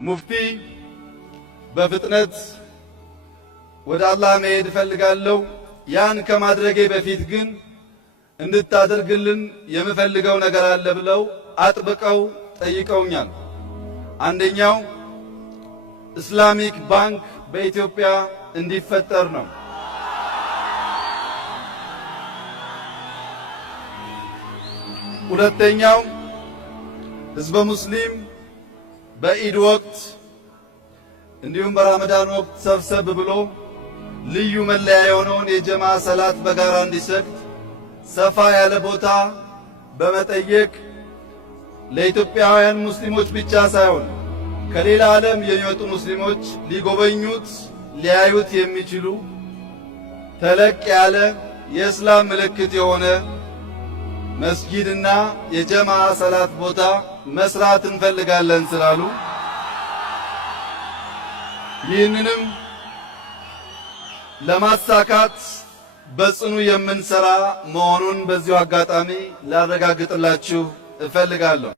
ሙፍቲ በፍጥነት ወደ አላህ መሄድ እፈልጋለሁ። ያን ከማድረጌ በፊት ግን እንድታደርግልን የምፈልገው ነገር አለ ብለው አጥብቀው ጠይቀውኛል። አንደኛው ኢስላሚክ ባንክ በኢትዮጵያ እንዲፈጠር ነው። ሁለተኛው ህዝበ ሙስሊም በኢድ ወቅት እንዲሁም በረመዳን ወቅት ሰብሰብ ብሎ ልዩ መለያ የሆነውን የጀማ ሰላት በጋራ እንዲሰግድ ሰፋ ያለ ቦታ በመጠየቅ ለኢትዮጵያውያን ሙስሊሞች ብቻ ሳይሆን ከሌላ ዓለም የሚመጡ ሙስሊሞች ሊጎበኙት ሊያዩት የሚችሉ ተለቅ ያለ የእስላም ምልክት የሆነ መስጊድና የጀማ ሰላት ቦታ መስራት እንፈልጋለን ስላሉ ይህንንም ለማሳካት በጽኑ የምንሰራ መሆኑን በዚሁ አጋጣሚ ላረጋግጥላችሁ እፈልጋለሁ።